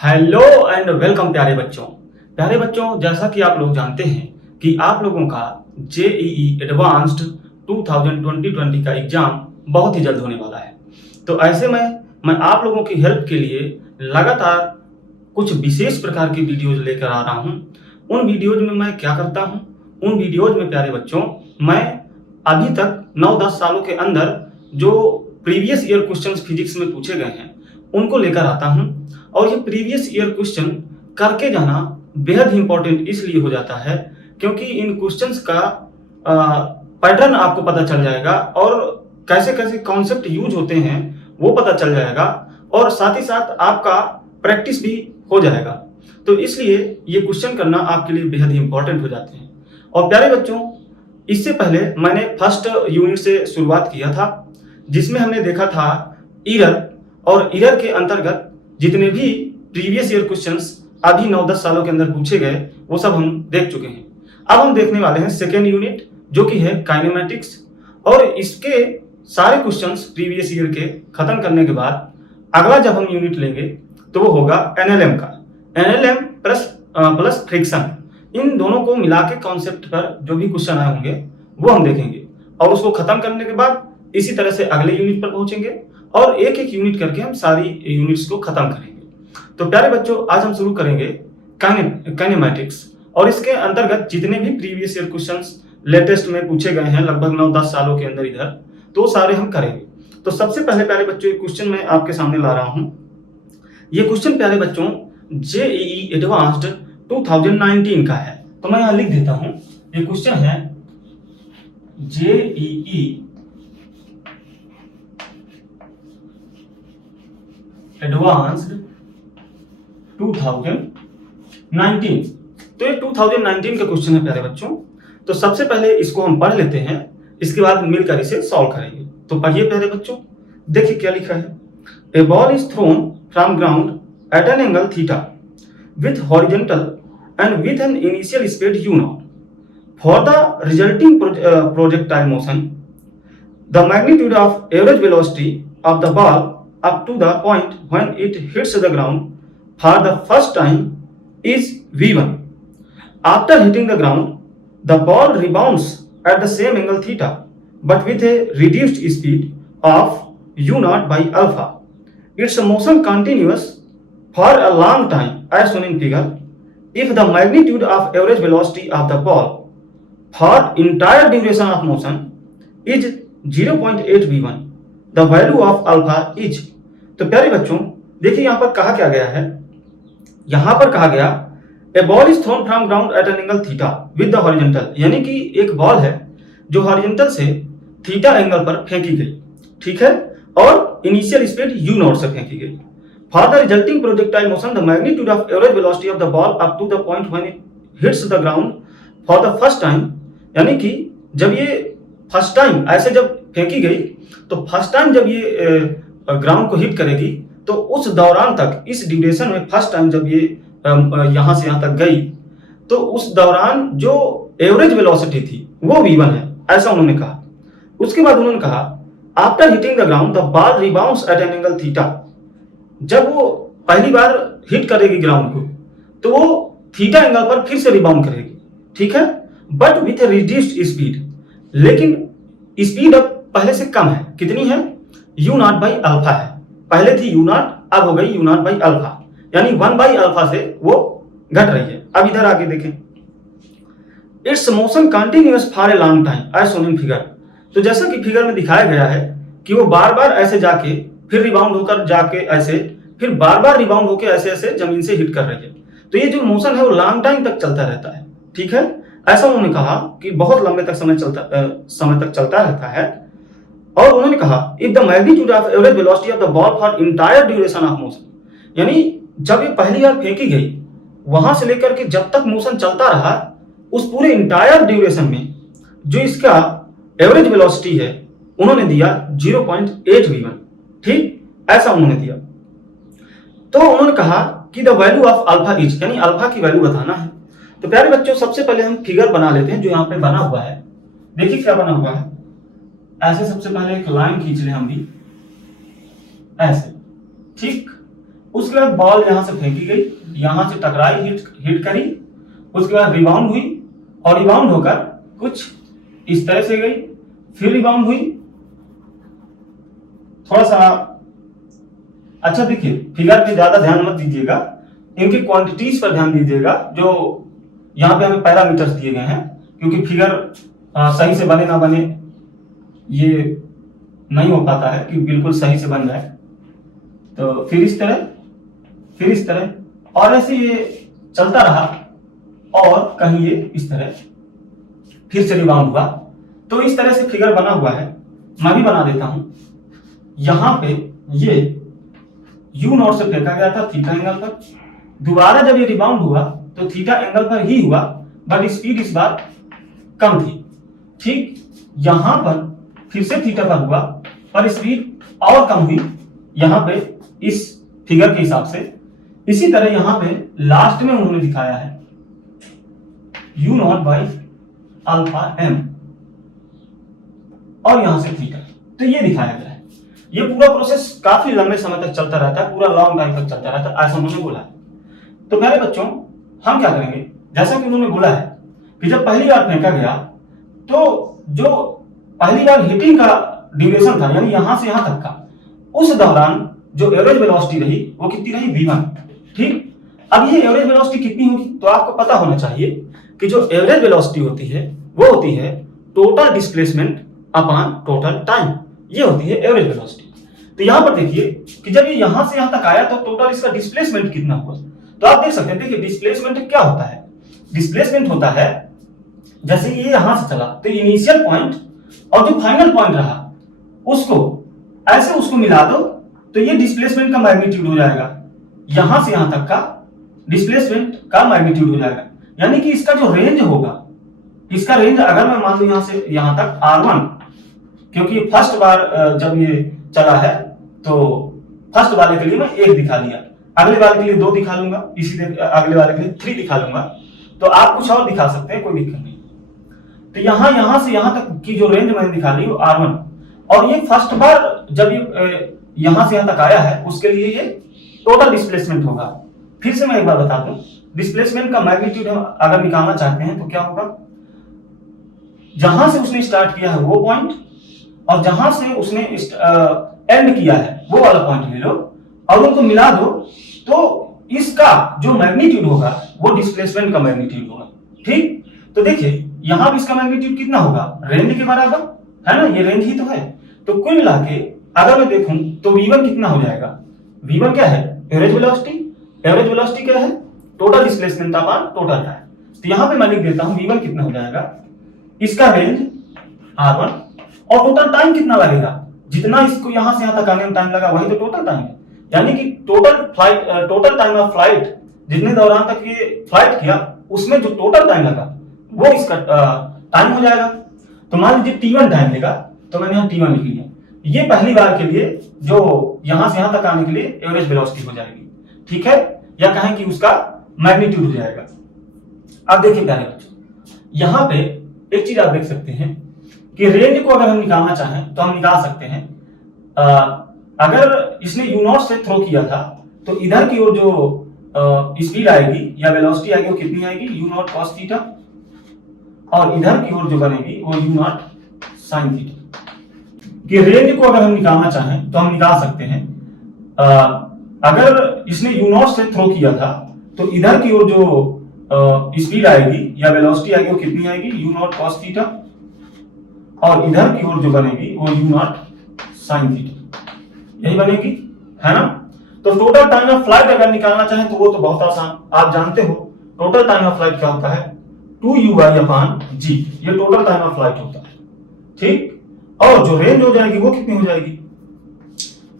Hello and welcome प्यारे बच्चों, जैसा कि आप लोग जानते हैं कि आप लोगों का जेईई एडवांस्ड 2020 का एग्जाम बहुत ही जल्द होने वाला है। तो ऐसे में मैं आप लोगों की हेल्प के लिए लगातार कुछ विशेष प्रकार की वीडियोज लेकर आ रहा हूं। उन वीडियोज में मैं क्या करता हूं, उन वीडियोज में प्यारे बच्चों मैं अभी तक 9-10 सालों के अंदर जो प्रीवियस ईयर क्वेश्चंस फिजिक्स में पूछे गए हैं उनको लेकर आता हूं। और ये प्रीवियस ईयर क्वेश्चन करके जाना बेहद इंपॉर्टेंट इसलिए हो जाता है क्योंकि इन क्वेश्चंस का पैटर्न आपको पता चल जाएगा और कैसे कैसे कॉन्सेप्ट यूज होते हैं वो पता चल जाएगा और साथ ही साथ आपका प्रैक्टिस भी हो जाएगा। तो इसलिए ये क्वेश्चन करना आपके लिए बेहद इंपॉर्टेंट हो जाते हैं। और प्यारे बच्चों, इससे पहले मैंने फर्स्ट यूनिट से शुरुआत किया था जिसमें हमने देखा था ईरर, और ईरर के अंतर्गत जितने भी प्रीवियस ईयर क्वेश्चंस अभी 9-10 सालों के अंदर पूछे गए वो सब हम देख चुके हैं। अब हम देखने वाले हैं सेकेंड यूनिट जो कि है काइनेमेटिक्स, और इसके सारे क्वेश्चंस प्रीवियस ईयर के खत्म करने के बाद अगला जब हम यूनिट लेंगे तो वो होगा एनएलएम का। एनएलएम प्लस फ्रिक्शन, इन दोनों को मिला के कॉन्सेप्ट पर जो भी क्वेश्चन आए होंगे वो हम देखेंगे और उसको खत्म करने के बाद इसी तरह से अगले यूनिट पर पहुंचेंगे और एक एक यूनिट करके हम सारी यूनिट्स को खत्म करेंगे। तो प्यारे बच्चों, आज हम शुरू करेंगे काइनेमैटिक्स, और इसके अंतर्गत जितने भी प्रीवियस ईयर क्वेश्चंस लेटेस्ट में पूछे गए हैं लगभग 9-10 सालों के अंदर इधर, तो सारे हम करेंगे। तो सबसे पहले प्यारे बच्चों, एक क्वेश्चन मैं आपके सामने ला रहा हूं। ये क्वेश्चन प्यारे बच्चों जेईई एडवांस्ड 2019 का है, तो मैं यहां लिख देता हूं। ये क्वेश्चन है जेईई एडवांस्ड 2019। तो ये 2019 का क्वेश्चन है प्यारे बच्चों। तो सबसे पहले इसको हम पढ़ लेते हैं, इसके बाद मिलकर इसे सॉल्व करेंगे। तो पढ़िए प्यारे बच्चों, देखिए क्या लिखा है। A ball is thrown from ground at an angle theta with horizontal and with an initial speed u naught. For the resulting projectile motion, the magnitude of average velocity of the ball up to the point when it hits the ground for the first time is v1. After hitting the ground, the ball rebounds at the same angle theta but with a reduced speed of u naught by alpha. Its motion continues for a long time as shown in figure. If the magnitude of average velocity of the ball for entire duration of motion is 0.8 v1, the value of alpha is। तो प्यारे बच्चों देखिए यहाँ पर कहा क्या गया है। यहाँ पर कहा गया a ball is thrown from ground at an angle theta with the horizontal, यानी कि एक बॉल है जो हॉरिजॉन्टल से थीटा एंगल पर फेंकी गई, ठीक है, और इनिशियल स्पीड u नॉट से फेंकी गई। For the resulting projectile motion the magnitude of average velocity of the ball up to the point when it hits the ground for the first time, यानी कि जब ये फर्स्ट टाइम ऐसे जब फेंकी गई तो फर्स्ट टाइम जब ये ग्राउंड को हिट करेगी तो उस दौरान तक, इस ड्यूरेशन में फर्स्ट टाइम जब ये यहां से यहां तक गई तो उस दौरान जो एवरेज वेलोसिटी थी वो v1 है, ऐसा उन्होंने कहा। उसके बाद उन्होंने कहा after hitting the ground the ball rebounds at an angle theta, जब वो पहली बार हिट करेगी ग्राउंड को तो वो थीटा एंगल पर फिर से रिबाउंड करेगी, ठीक है, बट विथ रिड्यूस्ड स्पीड, लेकिन स्पीड अब पहले से कम है। कितनी है? u नॉट बाई अल्फा है, पहले थी u नॉट, अब हो गई u नॉट बाई अल्फा, यानी 1 बाई अल्फा से वो घट रही है। अब इधर आगे देखें, its motion continuous for a long time as shown in figure. तो जैसा कि फिगर में दिखाया गया है कि वो बार बार ऐसे जाके फिर रिबाउंड होकर जाके ऐसे फिर बार बार रिबाउंड होकर ऐसे ऐसे जमीन से हिट कर रही है। तो ये जो मोशन है वो लॉन्ग टाइम तक चलता रहता है, ठीक है, ऐसा उन्होंने कहा कि बहुत लंबे तक समय तक चलता रहता है। और उन्होंने कहा if the magnitude of average velocity of the ball for entire duration of motion, यानी जब ये पहली बार फेंकी गई वहां से लेकर के जब तक मोशन चलता रहा उस पूरे इंटायर ड्यूरेशन में जो इसका एवरेज वेलोसिटी है उन्होंने दिया 0.8 v1, ठीक, ऐसा उन्होंने दिया। तो उन्होंने कहा कि the value of alpha is, यानी अल्फा की वैल्यू बताना है। तो प्यारे बच्चों सबसे पहले हम फिगर बना लेते हैं जो यहाँ पे बना हुआ है। देखिए क्या बना हुआ है, ऐसे सबसे पहले एक लाइन खींच लें हम भी ऐसे, ठीक, उसके बाद बॉल यहां से फेंकी गई, यहां से टकराई, हिट करी, उसके बाद रिबाउंड हुई और रिबाउंड होकर कुछ इस तरह से गई, फिर रिबाउंड हुई। थोड़ा सा अच्छा देखिए, फिगर पे ज्यादा ध्यान मत दीजिएगा, इनकी क्वांटिटीज पर ध्यान दीजिएगा जो यहाँ पे हमें पैरामीटर्स दिए गए हैं, क्योंकि फिगर सही से बने ना बने ये नहीं हो पाता है कि बिल्कुल सही से बन जाए। तो फिर इस तरह और ऐसे ये चलता रहा और कहीं ये इस तरह फिर से रिबाउंड हुआ। तो इस तरह से फिगर बना हुआ है, मैं भी बना देता हूं। यहां पे ये u0 से फेंका गया था थीटा एंगल पर, दोबारा जब ये रिबाउंड हुआ तो थीटा एंगल पर ही हुआ, बट स्पीड इस बार कम थी। ठीक यहां पर फिर से थीटा पर हुआ पर स्पीड और कम हुई यहां पे इस फिगर के हिसाब से। इसी तरह यहां पे लास्ट में उन्होंने दिखाया है u0 बाई अल्फा m और यहां से थीटा, तो ये दिखाया गया है। ये पूरा प्रोसेस काफी लंबे समय तक चलता रहता है, पूरा लॉन्ग टाइम तक चलता रहता है, ऐसा उन्होंने बोला है। तो प्यारे बच्चों, हम क्या करेंगे, जैसा कि उन्होंने बोला है कि जब पहली बार फेंका गया तो जो पहली बार हिटिंग का ड्यूरेशन था, यानी यहां से यहां तक का, उस दौरान जो एवरेज वेलोसिटी रही वो कितनी रही, v1। ठीक, अब ये एवरेज वेलोसिटी कितनी होगी, तो आपको पता होना चाहिए कि जो एवरेज वेलोसिटी होती है वो होती है total displacement upon total time, ये होती है एवरेज वेलोसिटी। तो यहां पर देखिए कि जब ये यहां से यहां तक आया तो टोटल इसका डिस्प्लेसमेंट कितना हुआ, तो आप देख सकते हैं। देखिए डिस्प्लेसमेंट क्या होता है, डिस्प्लेसमेंट होता है जैसे ये यहां से चला तो इनिशियल पॉइंट और जो फाइनल पॉइंट रहा उसको ऐसे उसको मिला दो तो ये डिस्प्लेसमेंट का मैग्नीट्यूड हो जाएगा, यहां से यहां तक का डिस्प्लेसमेंट का मैग्नीट्यूड हो जाएगा। यानी कि इसका जो रेंज होगा, इसका रेंज अगर मैं मान लूं यहां से यहां तक r1, क्योंकि फर्स्ट बार जब ये चला है तो फर्स्ट वाले के लिए मैं 1 दिखा दिया, अगले वाले के लिए 2 दिखा लूंगा, इसी अगले वाले के लिए 3 दिखा लूंगा, तो आप कुछ और दिखा सकते हैं, कोई दिक्कत नहीं। तो यहां से यहां तक की जो रेंज मैंने दिखा दी वो r1, और ये फर्स्ट बार जब ये यहां से यहां तक आया है उसके लिए ये टोटल डिस्प्लेसमेंट होगा। फिर से मैं एक बार बता दूं, डिस्प्लेसमेंट का मैग्नीट्यूड अगर निकालना चाहते हैं तो क्या होगा, जहां से उसने स्टार्ट किया है वो पॉइंट और जहां से उसने एंड किया है वो वाला पॉइंट ले लो और उनको मिला दो, तो इसका जो मैग्नीट्यूड होगा वो डिस्प्लेसमेंट का मैग्नीट्यूड होगा। ठीक, तो देखिए यहां भी इसका मैग्नीट्यूड कितना होगा, रेंज के बराबर है ना, ये रेंज ही तो है। तो कुल मिला के अगर मैं देखूं तो v1 कितना हो जाएगा, v1 क्या है, एवरेज वेलोसिटी। एवरेज वेलोसिटी क्या है, total displacement upon total time. तो यहां पे मैं लिख देता हूं v1 कितना हो जाएगा, इसका रेंज r1 और टोटल टाइम कितना लगेगा, जितना इसको यहां से यहां तक आने में टाइम लगा वही तो टोटल टाइम है। यानी कि टोटल टाइम ऑफ फ्लाइट, जितने दौरान तक ये फ्लाइट किया उसमें जो टोटल टाइम लगा वो इसका टाइम हो जाएगा। तो मान लीजिए t1 टाइम लेगा, तो मैंने यहां t1 लिख लिया। ये पहली बार के लिए जो यहां से यहां तक आने के लिए एवरेज वेलोसिटी हो जाएगी, ठीक है, या कहें कि उसका मैग्नीट्यूड हो जाएगा। अब देखिए प्यारे बच्चों, यहां पे एक चीज आप देख सकते हैं कि रेंज को अगर हम निकालना चाहें तो हम निकाल सकते हैं। अगर इसने u0 से थ्रो किया था तो इधर की ओर जो स्पीड आएगी या वेलोसिटी आएगी वो कितनी आएगी, u0 cos थीटा, और इधर की ओर जो बनेगी वो u0 sin थीटा। कि रेंज को अगर हम निकालना चाहें तो हम निकाल सकते हैं। अगर इसने u0 से थ्रो किया था तो इधर की ओर जो स्पीड आएगी या वेलोसिटी आएगी वो कितनी आएगी, u0 cos थीटा, और इधर की ओर जो बनेगी वो u0 sin थीटा, यही बनेगी, है ना। तो टोटल टाइम ऑफ फ्लाइट अगर निकालना चाहें तो वो तो बहुत आसान, आप जानते हो टोटल टाइम ऑफ फ्लाइट क्या होता है, 2u/g, ये टोटल टाइम ऑफ फ्लाइट होता है। ठीक, और जो रेंज हो जाएगी वो कितनी हो जाएगी,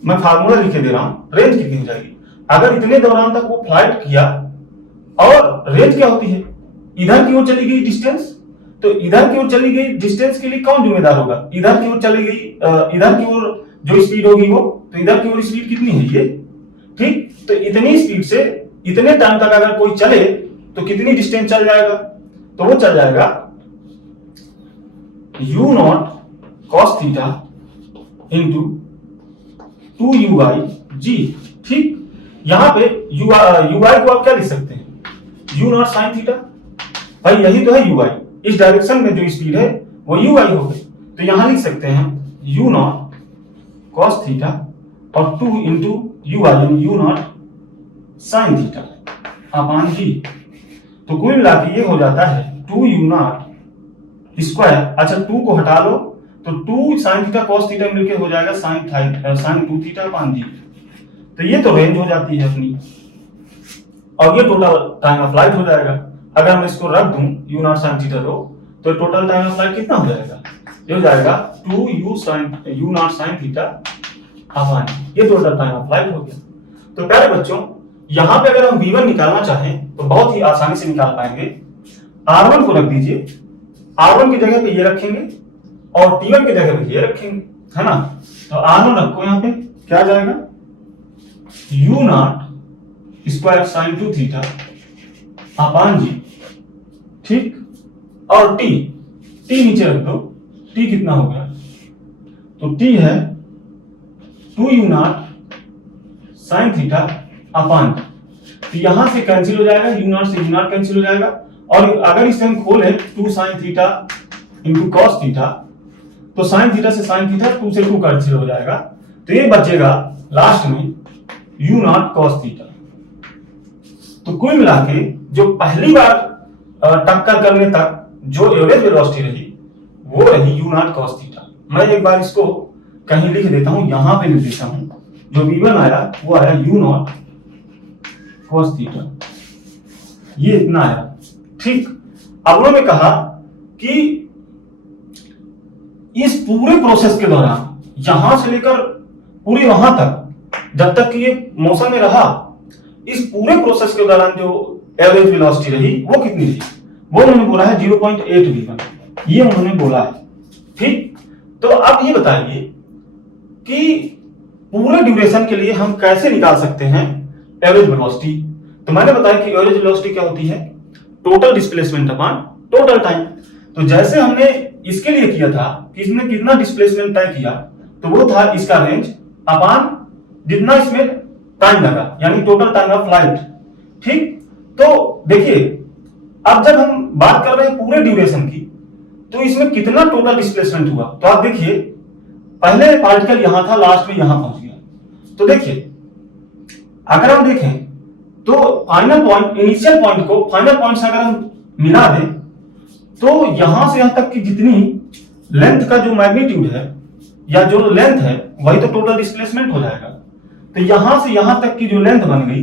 मैं फार्मूला लिखे दे रहा हूं, रेंज कितनी हो जाएगी। अगर इतने दौरान तक वो फ्लाइट किया और रेंज क्या होती है, इधर की ओर चली गई डिस्टेंस, तो इधर की ओर चली गई डिस्टेंस के लिए कौन जिम्मेदार होगा, इधर की ओर चली गई, इधर की ओर जो स्पीड होगी वो, तो इधर की ओर स्पीड कितनी है ये। ठीक, तो इतनी स्पीड से इतने टाइम तक अगर कोई चले तो कितनी डिस्टेंस चल जाएगा, तो वो चल जाएगा u0 cos theta into 2u/g। ठीक, यहाँ पे यूआई को आप क्या लिख सकते हैं, यू नॉट साइन थीटा, भाई यही तो है यूआई, इस डायरेक्शन में जो स्पीड है वो यूआई हो गई, तो यहां लिख सकते हैं यू नॉट कॉस थीटा और 2 इंटू यूआई यानी u naught sine theta upon g. तो कुल मिला के ये हो जाता है 2 यू नॉट स्क्वायर, अच्छा 2 को हटा लो तो 2 साइन थीटा कॉस थीटा मिलके हो जाएगा साइन 2 थीटा अपान जी। तो ये तो रेंज हो जाती है अपनी, और ये टोटल टाइम ऑफ फ्लाइट हो जाएगा। अगर मैं इसको रख दूं यू नॉट साइन थीटा तो टोटल टाइम ऑफ फ्लाइट कितना हो जाएगा, ये हो जाएगा 2 यू नॉट साइन थीटा अपान, ये टोटल टाइम ऑफ फ्लाइट हो गया। तो प्यारे बच्चों यहां पे अगर हम v1 निकालना चाहें तो बहुत ही आसानी से निकाल पाएंगे। r1 को रख दीजिए, r1 की जगह पे ये रखेंगे और t1 की जगह पे ये रखेंगे, है ना। तो r1 रखो यहाँ पे, क्या जाएगा u naught square sine 2 theta upon g, ठीक। और t नीचे रख दो, t कितना हो गया, तो t है 2 यू नॉट साइन थीटा अपान, तो यहां से कैंसिल हो जाएगा, यू नॉट से यू नॉट कैंसिल हो जाएगा, और अगर इसे हम खोले 2 sine theta into cos theta, तो साइन थीटा से साइन थीटा 2 से 2 कैंसिल हो जाएगा, तो ये बचेगा लास्ट में यू नॉट कॉस थीटा। तो कुल मिला के जो पहली बार टक्कर करने तक जो एवरेज वेलोसिटी रही वो रही यू नॉट कॉस थीटा। मैं एक बार इसको कहीं लिख देता हूं, यहां पे लिख देता हूं, जो v1 आया वो आया यू नॉट कॉस थीटा, ये इतना आया, ठीक। अब उन्होंने कहा कि इस पूरे प्रोसेस के दौरान यहां से लेकर पूरे वहां तक जब तक कि ये मोशन में रहा, इस पूरे प्रोसेस के दौरान जो एवरेज वेलोसिटी रही वो कितनी थी, वो उन्होंने बोला है 0.8 v1, ये उन्होंने बोला है, ठीक। तो अब ये बताइए कि पूरे ड्यूरेशन के लिए हम कैसे निकाल सकते हैं एवरेज वेलोसिटी। तो मैंने बताया कि एवरेज वेलोसिटी क्या होती है, total displacement upon total time. तो जैसे हमने इसके लिए किया था कि इसने कितना डिस्प्लेसमेंट तय किया, तो वो था इसका रेंज अपॉन जितना इसमें टाइम लगा, यानी टोटल टाइम ऑफ फ्लाइट, ठीक। तो देखिए अब जब हम बात कर रहे हैं पूरे ड्यूरेशन की, तो इसमें कितना टोटल डिस्प्लेसमेंट हुआ, तो आप देखिए पहले पार्टिकल यहां था, लास्ट में यहां पहुंच गया। तो देखिए अगर हम देखें तो फाइनल पॉइंट, इनिशियल पॉइंट को फाइनल पॉइंट से अगर हम मिला दें तो यहां से यहां तक की जितनी लेंथ का जो मैग्नीट्यूड है या जो लेंथ है वही तो टोटल डिस्प्लेसमेंट हो जाएगा। तो यहां से यहां तक की जो लेंथ बन गई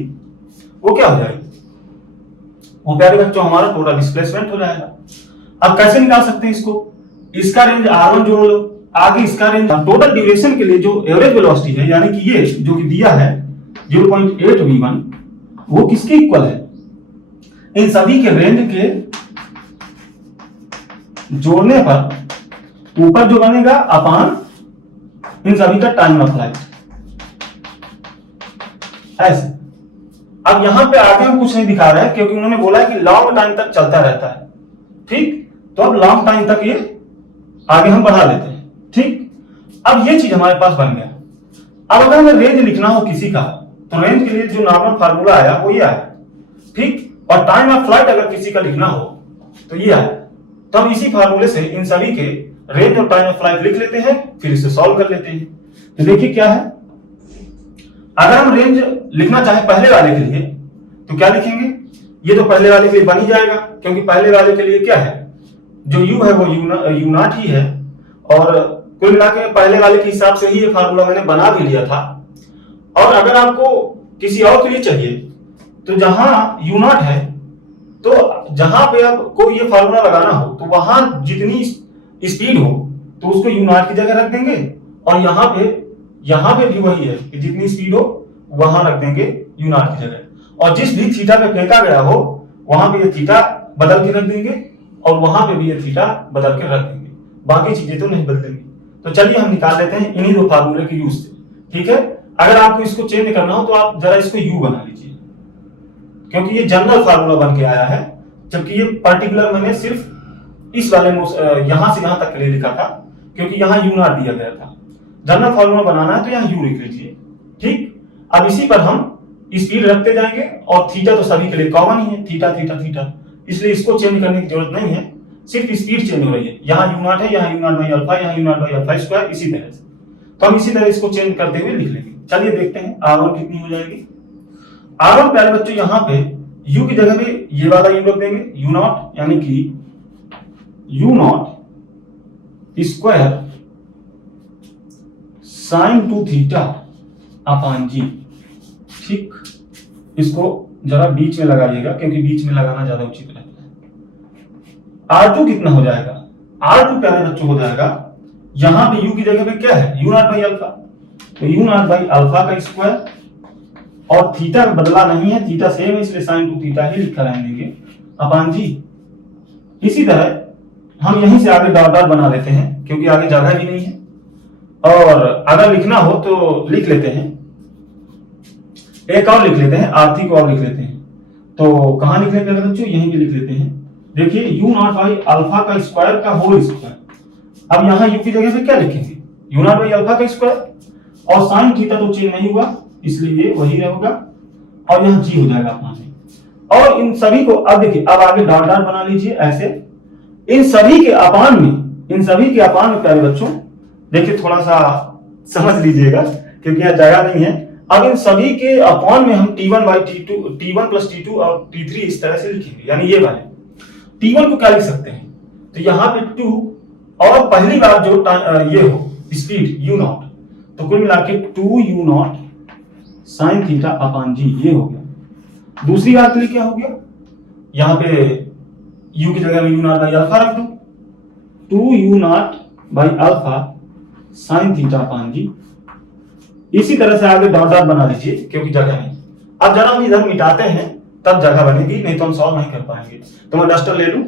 वो क्या हो जाएगी, वो प्यारे बच्चों हमारा टोटल डिस्प्लेसमेंट हो जाएगा। अब कैसे निकाल सकते हैं इसको, इसका रेंज r1 जोड़ लो, आगे इसका रेंज, टोटल ड्यूरेशन के लिए जो एवरेज वेलोसिटी है यानी कि ये जो कि दिया है 0.8 v1, वो किसके इक्वल है, इन सभी के रेंज के जोड़ने पर ऊपर जो बनेगा अपान इन सभी का टाइम ऑफ फ्लाइट, ऐसे। अब यहां पे आगे हम कुछ नहीं दिखा रहे हैं क्योंकि उन्होंने बोला है कि लॉन्ग टाइम तक चलता रहता है, ठीक। तो अब लॉन्ग टाइम तक ये आगे हम बढ़ा देते हैं, ठीक। अब ये चीज हमारे पास बन गया। अब अगर हमें रेंज लिखना हो किसी का, तो रेंज के लिए जो नॉर्मल फार्मूला आया वो ये आया, ठीक। और टाइम ऑफ फ्लाइट अगर किसी का लिखना हो तो ये आया। तो हम इसी फार्मूले से इन सभी के रेंज और टाइम ऑफ फ्लाइट लिख लेते हैं, फिर इसे सॉल्व कर लेते हैं। तो देखिए क्या है, अगर हम रेंज लिखना चाहे पहले वाले के लिए तो क्या लिखेंगे, ये तो पहले वाले के लिए बन ही जाएगा क्योंकि पहले वाले के लिए क्या है, जो u है वो यू नॉट ही है, और कुल मिला के पहले वाले के हिसाब से ही ये फार्मूला मैंने बना भी लिया था। और अगर आपको किसी और के लिए चाहिए तो जहां यू नॉट है, तो जहां पे आपको ये फार्मूला लगाना हो तो वहां जितनी स्पीड हो तो उसको यू नॉट की जगह रख देंगे, और यहां पे भी वही है कि जितनी स्पीड हो वहां रख देंगे यू नॉट की जगह, और जिस भी थीटा पे फेंका गया हो वहां पे ये थीटा बदल के रख देंगे और वहां पे भी ये थीटा बदल के रख देंगे, बाकी चीजें तो नहीं बदलेंगी। तो चलिए हम निकाल लेते हैं इन्हीं दो फार्मूले के यूज से, ठीक है। अगर आपको इसको चेंज करना हो तो आप जरा इसको यू बना लीजिए क्योंकि ये जनरल फार्मूला बन के आया है, जबकि ये पर्टिकुलर मैंने सिर्फ इस वाले यहां से यहां तक के लिए लिखा था क्योंकि यहां यू नॉट दिया गया था। जनरल फार्मूला बनाना है तो यहां यू लिख लीजिए, ठीक। अब इसी पर हम स्पीड रखते जाएंगे और थीटा तो सभी के लिए कॉमन ही है, थीटा थीटा थीटा, इसलिए इसको चेंज करने की जरूरत नहीं है, सिर्फ स्पीड चेंज हो रही है। यहाँ यू नॉट है, यहाँ यू नॉट बाई अल्फा, यहाँ you not by alpha square, इसी तरह से। तो हम इसी तरह इसको चेंज करते हुए लिख लेंगे। चलिए देखते हैं R1 कितनी हो जाएगी। R1 प्यारे बच्चों यहाँ पे u की जगह पे ये वाला u रख देंगे, u नॉट, यानी कि u naught square sine 2 theta upon g. ठीक, इसको जरा बीच में लगाइएगा क्योंकि बीच में लगाना ज्यादा उचित रहता है। R2 कितना हो जाएगा? R2 प्यारे बच्चों हो जाएगा, यहां पे u की जगह पे क्या है, u नॉट बाई अल्फा, तो u नॉट बाई अल्फा का स्क्वायर, और थीटा बदला नहीं है, थीटा सेम है इसलिए साइन 2 थीटा ही लिखा रहने देंगे अपान जी। इसी तरह हम यहीं से आगे डॉट डॉट बना लेते हैं क्योंकि आगे जगह भी नहीं है, और अगर लिखना हो तो लिख लेते हैं, एक और लिख लेते हैं, R3 को और लिख लेते हैं। तो कहां लिख लेते हैं बच्चों, यहीं पे लिख लेते हैं। देखिए u नॉट बाई अल्फा का स्क्वायर का होल स्क्वायर, अब यहाँ u की जगह पे क्या लिखेंगे, u नॉट बाई अल्फा का स्क्वायर, और साइन थीटा तो चेंज नहीं हुआ इसलिए ये वही रहेगा, और यहाँ g हो जाएगा अपना में। और इन सभी को अब देखिए, अब आगे डॉट डॉट बना लीजिए ऐसे, इन सभी के अपान में प्यारे बच्चों देखिए, थोड़ा सा समझ लीजिएगा क्योंकि यहाँ जगह नहीं है। अब इन सभी के अपॉन में हम T1 by T2, T1 plus T2 और T3 इस तरह से लिखेंगे, यानी ये वाले T1 को क्या लिख सकते हैं, तो यहाँ पे 2 और पहली बार जो ये हो स्पीड u नॉट, तो कुल मिला के 2u naught sine theta upon g, ये हो गया। दूसरी बात के लिए क्या हो गया, यहाँ पे u की जगह में u नॉट बाई अल्फा रख दो, 2u naught by alpha sine theta upon g. इसी तरह से आगे डॉट डॉट बना लीजिए क्योंकि जगह नहीं। अब जरा हम इधर मिटाते हैं तब जगह बनेगी, नहीं तो हम सॉल्व नहीं कर पाएंगे। तो मैं डस्टर ले लूं,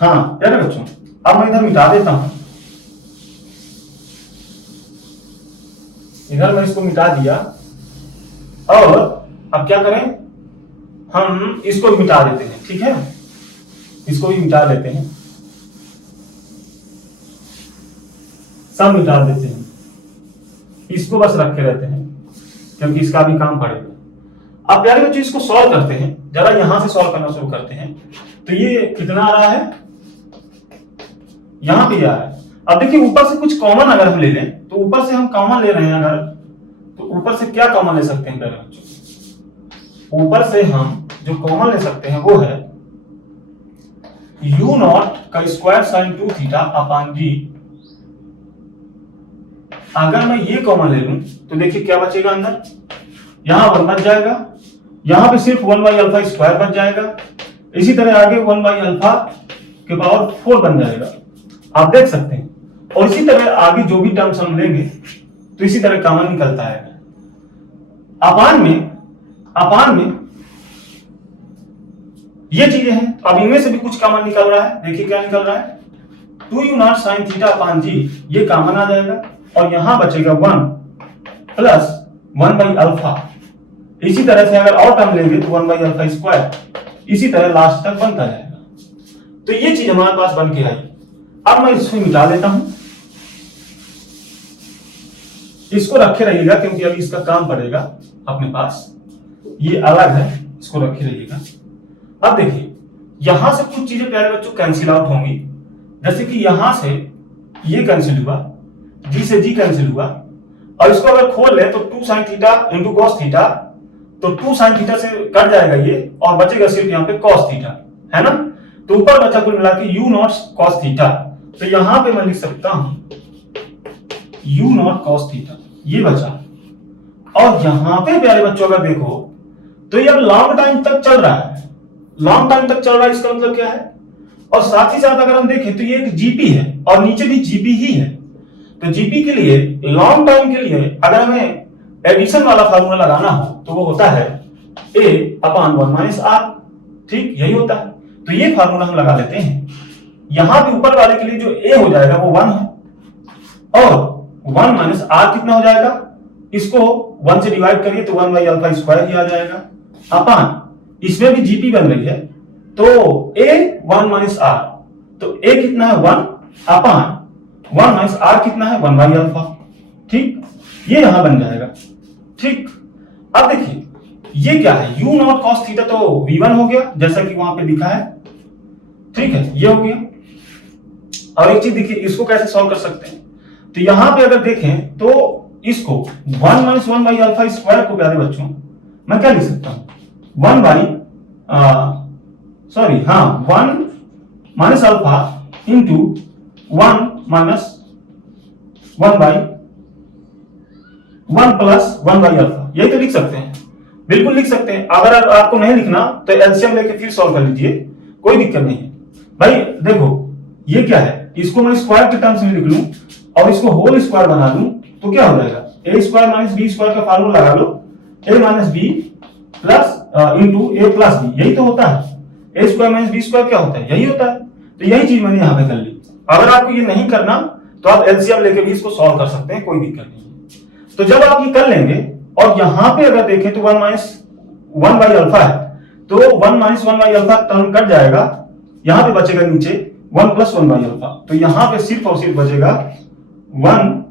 हाँ यार बच्चों, अब मैं इधर मिटा देता हूं, इधर मैं इसको मिटा दिया, और अब क्या करें, हम इसको मिटा देते हैं, ठीक है, इसको भी मिटा देते हैं, सब मिटा देते हैं, इसको बस रखे रहते हैं क्योंकि इसका भी काम पड़ेगा। अब प्यारे बच्चों इसको सॉल्व करते हैं, जरा यहां से सॉल्व करना शुरू करते हैं। तो ये कितना आ रहा है, यहां पे आ रहा है। अब देखिए ऊपर से कुछ कॉमन अगर हम ले लें, तो ऊपर से हम कॉमन ले रहे हैं अगर, तो ऊपर से क्या कॉमन ले सकते हैं प्यारे बच्चों, ऊपर से हम जो कॉमन ले सकते हैं वो है u नॉट का स्क्वायर साइन 2 थीटा अपान जी। अगर मैं ये कॉमन ले लूं तो देखिए क्या बचेगा अंदर, यहां 1 बच जाएगा, यहां पे सिर्फ 1 बाई अल्फा स्क्वायर बच जाएगा, इसी तरह आगे 1 बाई अल्फा के पावर 4 बन जाएगा, आप देख सकते हैं। और इसी तरह आगे जो भी टर्म्स हम लेंगे तो इसी तरह कॉमन निकलता है। अपान में ये चीजें हैं, तो अब इनमें से भी कुछ कॉमन निकल रहा है, देखिए क्या निकल रहा है, 2u naught sine theta upon g, ये कॉमन आ जाएगा, और यहां बचेगा 1 प्लस 1 बाई अल्फा। इसी तरह से अगर और टर्म लेंगे तो 1 बाई अल्फा स्क्वायर, इसी तरह लास्ट तक बनता जाएगा। तो ये चीज हमारे पास बन के आई। अब मैं इसको मिटा देता हूं, इसको रखे रहिएगा क्योंकि अभी इसका काम पड़ेगा अपने पास, ये अलग है, इसको रखे रहिएगा। अब देखिए यहां से कुछ चीजें प्यारे बच्चों कैंसिल आउट होंगी, जैसे कि यहां से ये कैंसिल हुआ, जी से जी कैंसिल हुआ, और इसको अगर खोल ले तो 2 sine theta into cos theta, तो 2 साइन थीटा से कट जाएगा ये, और बचेगा सिर्फ यहाँ पे कॉस थीटा, है ना। तो ऊपर बचा कुल मिला के u नॉट कॉस थीटा, तो यहां पे मैं लिख सकता हूं u नॉट कॉस थीटा, ये बचा। और यहां पे प्यारे बच्चों अगर देखो तो ये अब लॉन्ग टाइम तक चल रहा है, लॉन्ग टाइम तक चल रहा है, इसका मतलब क्या है। और साथ ही साथ अगर हम देखें तो ये एक जीपी है और नीचे भी जीपी ही है, तो जीपी के लिए लॉन्ग टाइम के लिए अगर हमें एडिशन वाला फार्मूला लगाना हो तो वो होता है a अपान 1 माइनस r, ठीक, यही होता है। तो ये फार्मूला हम लगा लेते हैं, यहां पे ऊपर वाले के लिए जो a हो जाएगा वो 1 है, और 1 माइनस r कितना हो जाएगा, इसको 1 से डिवाइड करिए तो 1 बाई अल्फा स्क्वायर ही आ जाएगा, अपान इसमें भी जीपी बन रही है तो a 1 माइनस r, तो a कितना है 1 अपान 1 माइनस r कितना है 1 बाई अल्फा, ठीक। ये यहां बन जाएगा। ठीक, अब देखिए ये क्या है, u नॉट cos थीटा तो v1 हो गया जैसा कि वहां पे लिखा है। ठीक है, ये हो गया। और एक चीज देखिए, इसको कैसे सॉल्व कर सकते हैं, तो यहां पे अगर देखें तो इसको 1 माइनस 1 बाई अल्फा स्क्वायर को प्यारे बच्चों मैं क्या लिख सकता हूं, 1 by 1 minus alpha into 1 minus 1 by 1 plus 1 by alpha, यही तो लिख सकते हैं, बिल्कुल लिख सकते हैं। अगर आपको नहीं लिखना तो एलसीएम लेके फिर सॉल्व कर लीजिए, कोई दिक्कत नहीं है। भाई देखो ये क्या है, इसको मैं स्क्वायर के टर्म्स में लिख लूं और इसको होल स्क्वायर बना दूं तो क्या हो जाएगा, ए स्क्वायर माइनस बी स्क्वायर का फार्मूला लगा लो, ए माइनस बी प्लस इंटू ए प्लस बी, यही तो होता है। ए स्क्वायर माइनस बी स्क्वायर क्या होता है, यही होता है। तो यही चीज मैंने यहाँ पे कर ली। अगर आपको ये नहीं करना तो आप एलसीएम लेके भी इसको सॉल्व कर सकते हैं, कोई दिक्कत नहीं है। तो जब आप ये कर लेंगे और यहां पे अगर देखें तो 1 माइनस 1 बाई अल्फा है, तो 1 minus 1 by alpha term cut जाएगा, यहां पे बचेगा नीचे 1 प्लस 1 बाई अल्फा, तो यहां पे सिर्फ और सिर्फ बचेगा 1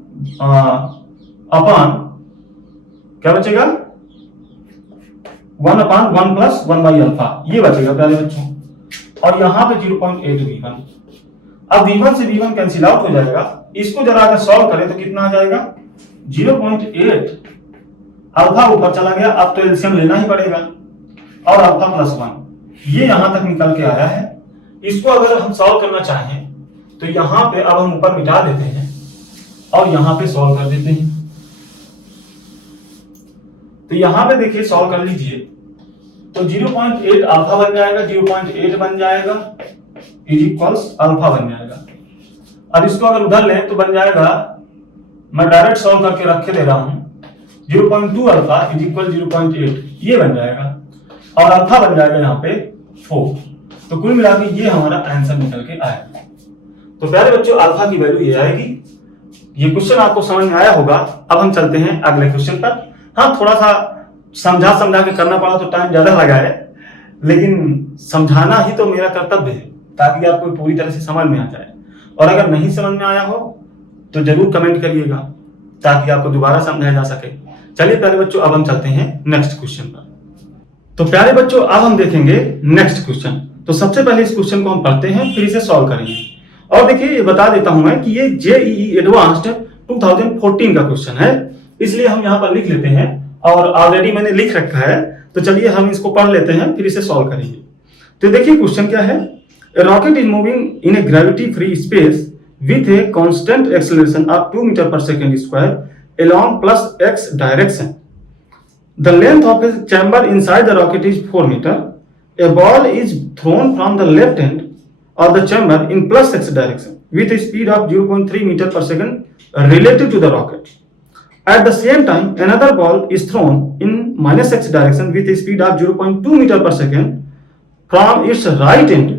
अपान क्या बचेगा, 1 अपान 1 प्लस 1 बाई अल्फा, ये बचेगा प्यारे बच्चों। और यहां पे 0.8 v1। अब v1 से v1 कैंसिल आउट हो जाएगा, इसको जरा अगर सॉल्व करें तो कितना आ जाएगा, 0.8 अल्फा ऊपर चला गया, अब तो एलसीएम लेना ही पड़ेगा, और अल्फा प्लस 1 ये यहां तक निकल के आया है। इसको अगर हम सॉल्व करना चाहें तो यहां पे अब हम ऊपर मिटा देते हैं और यहां पे सॉल्व कर देते हैं। तो यहां पे देखिए सॉल्व कर लीजिए तो 0.8 अल्फा बन जाएगा, 0.8 बन जाएगा इज इक्वल्स अल्फा बन जाएगा। अब इसको अगर उधर लें तो बन जाएगा, मैं डायरेक्ट सॉल्व करके रख के दे रहा हूं, 0.2 अल्फा इज इक्वल 0.8, ये बन जाएगा, और अल्फा बन जाएगा यहाँ पे 4। तो कुल मिला के ये हमारा आंसर निकल के आएगा। तो प्यारे बच्चों अल्फा की वैल्यू ये आएगी। ये क्वेश्चन आपको समझ में आया होगा। अब हम चलते हैं अगले क्वेश्चन पर। हाँ, थोड़ा सा समझा के करना पड़ा तो टाइम ज्यादा लगा है, लेकिन समझाना ही तो मेरा कर्तव्य है ताकि आपको पूरी तरह से समझ में आ जाए। और अगर नहीं समझ में आया हो तो जरूर कमेंट करिएगा ताकि आपको दोबारा समझाया जा सके। चलिए प्यारे बच्चों अब हम चलते हैं नेक्स्ट क्वेश्चन पर। तो प्यारे बच्चों अब हम देखेंगे नेक्स्ट क्वेश्चन। तो सबसे पहले इस क्वेश्चन को हम पढ़ते हैं, फिर इसे सॉल्व करेंगे। और देखिए ये बता देता हूं मैं कि ये जेईई एडवांस्ड 2014 का क्वेश्चन है, इसलिए हम यहाँ पर लिख लेते हैं, और ऑलरेडी मैंने लिख रखा है। तो चलिए हम इसको पढ़ लेते हैं, फिर इसे सॉल्व करेंगे। तो देखिए क्वेश्चन क्या है, rocket is moving in a gravity free space with a constant acceleration of 2 meters per second square along plus x direction. The length of a chamber inside the rocket is 4 meters. A ball is thrown from the left end of the chamber in plus x direction with a speed of 0.3 meters per second relative to the rocket. At the same time, another ball is thrown in minus x direction with a speed of 0.2 meters per second from its right end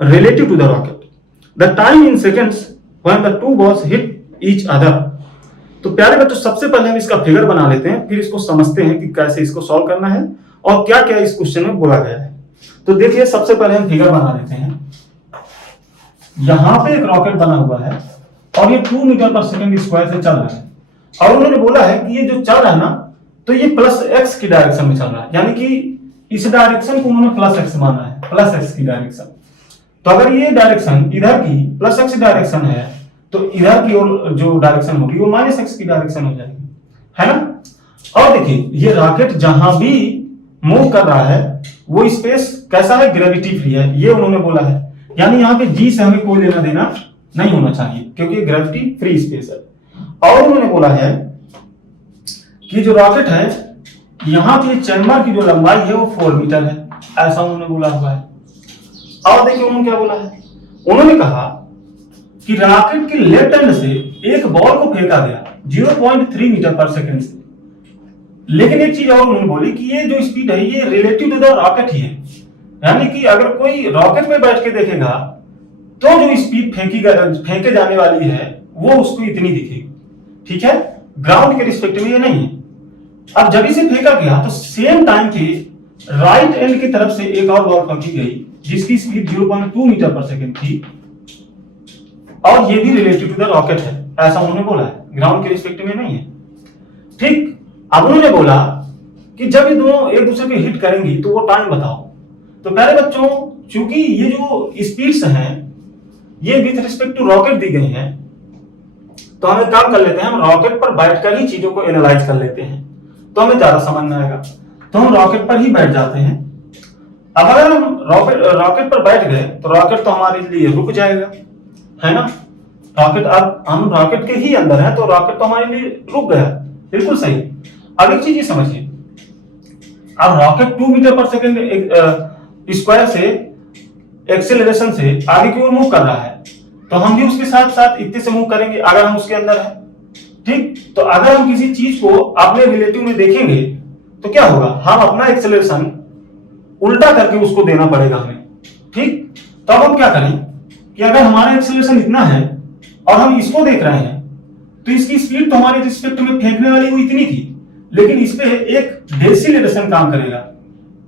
relative to the rocket. The time in seconds when the two balls hit each other. तो प्यारे बच्चों सबसे पहले हम इसका figure बना लेते हैं, फिर इसको समझते हैं कि कैसे इसको सॉल्व करना है और क्या क्या इस क्वेश्चन में बोला गया है। तो देखिए सबसे पहले हम फिगर बना लेते हैं। यहां पे एक रॉकेट बना हुआ है और ये 2 मीटर पर सेकंड स्क्वायर से चल रहा है, और उन्होंने बोला है कि ये जो चल रहा है ना, तो ये प्लस एक्स की डायरेक्शन में चल रहा है, यानी कि इस डायरेक्शन को उन्होंने प्लस एक्स माना है, प्लस एक्स की डायरेक्शन। तो अगर ये डायरेक्शन इधर की प्लस एक्स डायरेक्शन है तो इधर की ओर जो डायरेक्शन होगी वो माइनस एक्स की डायरेक्शन हो जाएगी, है ना। और देखिए ये रॉकेट जहां भी मूव कर रहा है वो स्पेस कैसा है, ग्रेविटी फ्री है, ये उन्होंने बोला है। यानी यहाँ पे जी से हमें कोई लेना देना नहीं होना चाहिए क्योंकि ग्रेविटी फ्री स्पेस है। और उन्होंने बोला है कि जो रॉकेट है यहाँ की चैम्बर की जो लंबाई है वो 4 मीटर है, ऐसा उन्होंने बोला हुआ है। और देखिए उन्होंने क्या बोला है, उन्होंने कहा कि रॉकेट के लेफ्ट एंड से एक बॉल को फेंका गया 0.3 मीटर पर सेकंड से। लेकिन एक चीज और उन्होंने बोली कि ये जो स्पीड है ये रिलेटिव टू द रॉकेट ही है, यानी कि अगर कोई रॉकेट पे बैठ के देखेगा तो जो स्पीड फेंके जाने वाली है वो उसको इतनी दिखेगी, ठीक है, ग्राउंड के रिस्पेक्ट में ये नहीं है। अब जब इसे फेंका गया तो सेम टाइम पे राइट एंड की तरफ से एक और बॉल फेंकी गई जिसकी स्पीड 0.2 मीटर पर सेकंड थी, और ये भी रिलेटेड टू द रॉकेट है, ऐसा उन्होंने बोला है, ग्राउंड के रिस्पेक्ट में नहीं है। ठीक, अब उन्होंने बोला कि जब ये दोनों एक दूसरे को हिट करेंगी तो वो टाइम बताओ। तो प्यारे बच्चों, चूंकि ये जो स्पीड्स हैं ये विथ रिस्पेक्ट टू रॉकेट दी गई हैं, तो हम एक काम कर लेते हैं, हम रॉकेट पर बैठकर ही चीजों को एनालाइज कर लेते हैं, तो हमें ज्यादा समझ में आएगा। तो हम रॉकेट पर ही बैठ जाते हैं। अब अगर हम रॉकेट पर बैठ गए तो रॉकेट तो हमारे लिए रुक जाएगा, है ना। रॉकेट, अब हम रॉकेट के ही अंदर हैं तो रॉकेट तो हमारे लिए रुक गया, बिल्कुल सही। अब एक चीज ये समझिए, अब रॉकेट 2 मीटर पर सेकंड स्क्वायर से एक्सेलरेशन से आगे की ओर मूव कर रहा है, तो हम भी उसके साथ साथ इतने से मूव करेंगे अगर हम उसके अंदर है। ठीक, तो अगर हम किसी चीज को अपने रिलेटिव में देखेंगे तो क्या होगा, हम अपना एक्सेलरेशन उल्टा करके उसको देना पड़ेगा हमें। ठीक, तो अब हम क्या करें कि अगर हमारा एक्सेलरेशन इतना है और हम इसको देख रहे हैं तो इसकी स्पीड तो हमारे रिस्पेक्ट में फेंकने वाली वो इतनी थी, लेकिन इस पे एक डेसिलेरेशन काम करेगा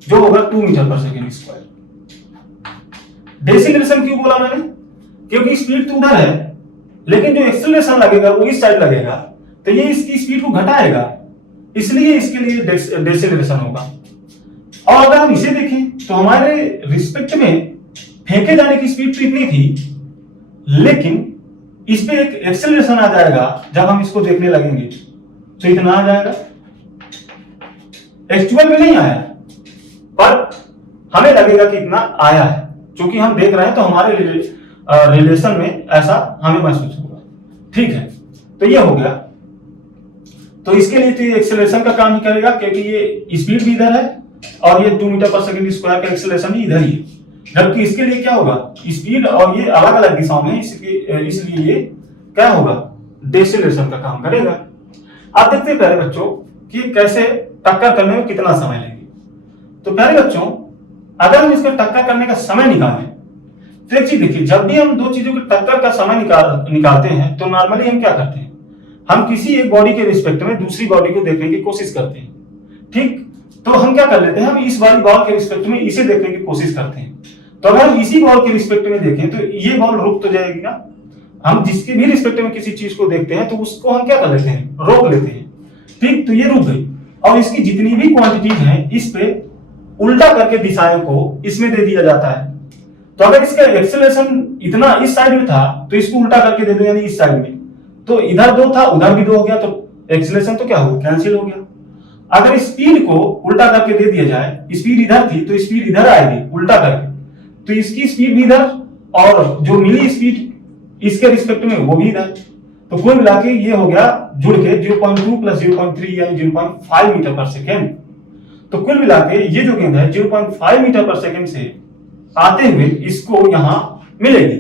जो होगा 2 मीटर पर सेकेंड स्क्वायर। डेसिलेरेशन क्यों बोला मैंने, क्योंकि स्पीड तो उधर है लेकिन जो एक्सेलरेशन लगेगा वो इस साइड लगेगा, तो ये इसकी स्पीड को घटाएगा, इसलिए इसके लिए डेसिलेरेशन होगा। और अगर हम इसे देखें तो हमारे रिस्पेक्ट में फेंके जाने की स्पीड तो इतनी थी, लेकिन इस पे एक एक्सेलरेशन आ जाएगा जब हम इसको देखने लगेंगे, तो इतना आ जाएगा। एक्चुअल में नहीं आया पर हमें लगेगा कि इतना आया है, क्योंकि हम देख रहे हैं तो हमारे रिलेशन में ऐसा हमें महसूस होगा। ठीक है, तो ये हो गया। तो इसके लिए तो एक्सेलरेशन का काम ही करेगा, क्योंकि ये स्पीड भी इधर है और ये 2 मीटर पर सेकंड स्क्वायर का एक्सेलरेशन भी इधर ही है, जबकि इसके लिए क्या होगा, स्पीड और ये अलग अलग दिशाओं में, इसलिए ये क्या होगा, डेसिलेरेशन का काम करेगा। अब देखते हैं प्यारे बच्चों कि कैसे टक्कर करने में कितना समय लेंगे। तो प्यारे बच्चों, अगर हम इसका टक्कर करने का समय निकालें तो एक चीज देखिए, जब भी हम दो चीजों के टक्कर का समय निकालते हैं तो नॉर्मली हम क्या करते हैं, हम किसी एक बॉडी के रिस्पेक्ट में दूसरी बॉडी को देखने की कोशिश करते हैं। ठीक, तो हम क्या कर लेते हैं, हम इस वाली बॉल के रिस्पेक्ट में इसे देखने की कोशिश करते हैं। तो अगर हम इसी बॉल के रिस्पेक्ट में देखें तो ये बॉल रुक तो जाएगी ना। हम जिसके भी रिस्पेक्ट में किसी चीज को देखते हैं तो उसको हम क्या कर लेते हैं, रोक लेते हैं। ठीक, तो ये रुक गई और इसकी जितनी भी क्वांटिटी है इस पे उल्टा करके दिशाओं को इसमें दे दिया जाता है। तो अगर इसका एक्सेलरेशन इतना इस साइड में था तो इसको उल्टा करके दे दो, यानी इस साइड में, तो इधर 2 था उधर भी 2 हो गया, तो एक्सेलरेशन तो क्या हो गया, कैंसिल हो गया। अगर स्पीड को उल्टा करके दे दिया जाए, स्पीड इधर थी तो स्पीड इधर आएगी उल्टा करके, तो इसकी स्पीड भी इधर और जो मिली स्पीड इसके रिस्पेक्ट में वो भी इधर, तो कुल मिला के ये हो गया जुड़ के 0.2 प्लस 0.3 यानी 0.5 मीटर पर सेकेंड। तो कुल मिला के ये जो गेंद है 0.5 मीटर पर सेकेंड से आते हुए इसको यहां मिलेगी,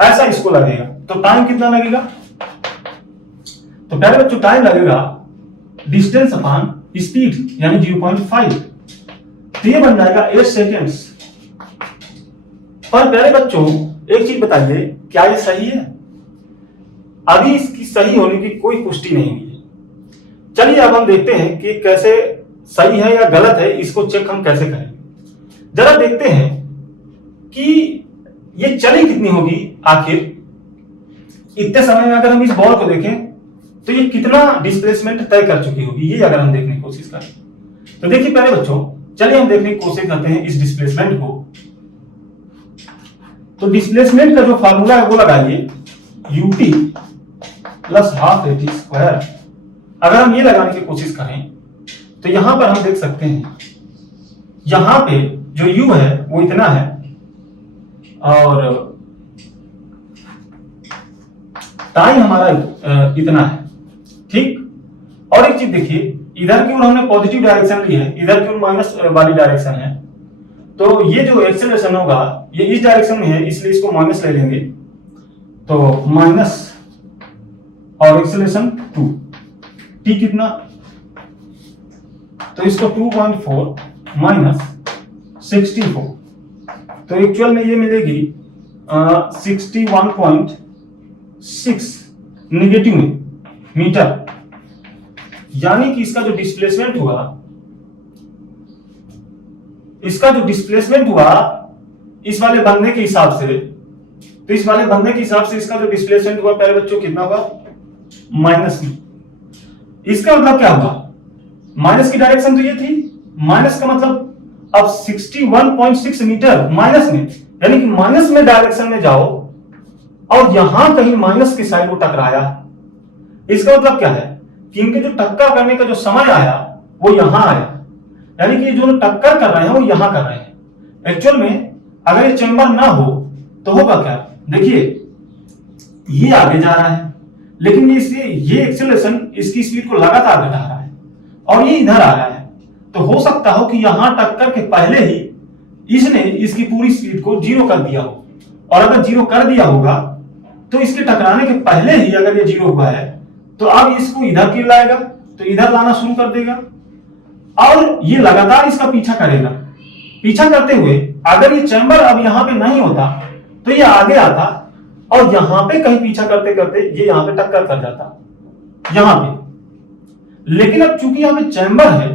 ऐसा इसको लगेगा। तो टाइम कितना लगेगा, तो पहले बच्चों टाइम लगेगा डिस्टेंस अपॉन स्पीड यानी 0.5, तो ये बन जाएगा 8 सेकेंड्स। पर प्यारे बच्चों एक चीज बताइए, क्या ये सही है? अभी इसकी सही होने की कोई पुष्टि नहीं हुई है। चलिए अब हम देखते हैं कि कैसे सही है या गलत है, इसको चेक हम कैसे करेंगे। जरा देखते हैं कि ये चली कितनी होगी आखिर। इतने समय में अगर हम इस बॉल को देखें तो ये कितना डिस्प्लेसमेंट तय कर चुकी होगी, ये अगर हम देखने की कोशिश करें तो देखिए प्यारे बच्चों, चलिए हम देखने की कोशिश करते हैं इस डिस्प्लेसमेंट को। तो डिस्प्लेसमेंट का जो फार्मूला है वो लगाइए ut plus half at square. अगर हम ये लगाने की कोशिश करें तो यहां पर हम देख सकते हैं, यहां पे जो u है वो इतना है और टाइम हमारा इतना है। ठीक, और एक चीज देखिए, इधर की ओर हमने पॉजिटिव डायरेक्शन ली है, इधर की ओर माइनस वाली डायरेक्शन है, तो ये जो एक्सेलरेशन होगा ये इस डायरेक्शन में है, इसलिए इसको माइनस ले लेंगे, तो माइनस और एक्सेलरेशन 2, टी कितना, तो इसको 2.4 माइनस 64, तो एक्चुअल में ये मिलेगी 61.6 नेगेटिव में मीटर, यानी कि इसका जो डिस्प्लेसमेंट हुआ इस वाले बंधे के हिसाब से, तो इस वाले बंधे के हिसाब से इसका जो डिस्प्लेसमेंट हुआ प्यारे बच्चों कितना हुआ, माइनस में। इसका मतलब क्या हुआ, माइनस की डायरेक्शन तो ये थी, माइनस का मतलब अब 61.6 मीटर माइनस में, यानी कि माइनस में डायरेक्शन में जाओ और यहां कहीं माइनस की साइड वो टकराया। इसका मतलब क्या है कि इनके जो टक्कर करने का जो समय आया वो यहां आया, यानी कि जो टक्कर कर रहे हैं वो यहां कर रहे हैं। एक्चुअल में अगर ये चेंबर ना हो तो होगा क्या, देखिए ये आगे जा रहा है, लेकिन ये एक्सेलरेशन इसकी स्पीड को लगातार घटा रहा है और ये इधर आ रहा है। तो हो सकता हो कि यहां टक्कर के पहले ही इसने इसकी पूरी स्पीड को जीरो कर दिया हो, और अगर जीरो कर दिया होगा तो इसके टकराने के पहले ही अगर ये जीरो हुआ है तो अब इसको इधर क्यों लाएगा, तो इधर लाना शुरू कर देगा और ये लगातार इसका पीछा करेगा। पीछा करते हुए अगर ये चैम्बर अब यहां पे नहीं होता तो ये आगे आता और यहां पे कहीं पीछा करते करते ये यहां पे टक्कर कर जाता यहां पे। लेकिन अब चूंकि यहां पे चैम्बर है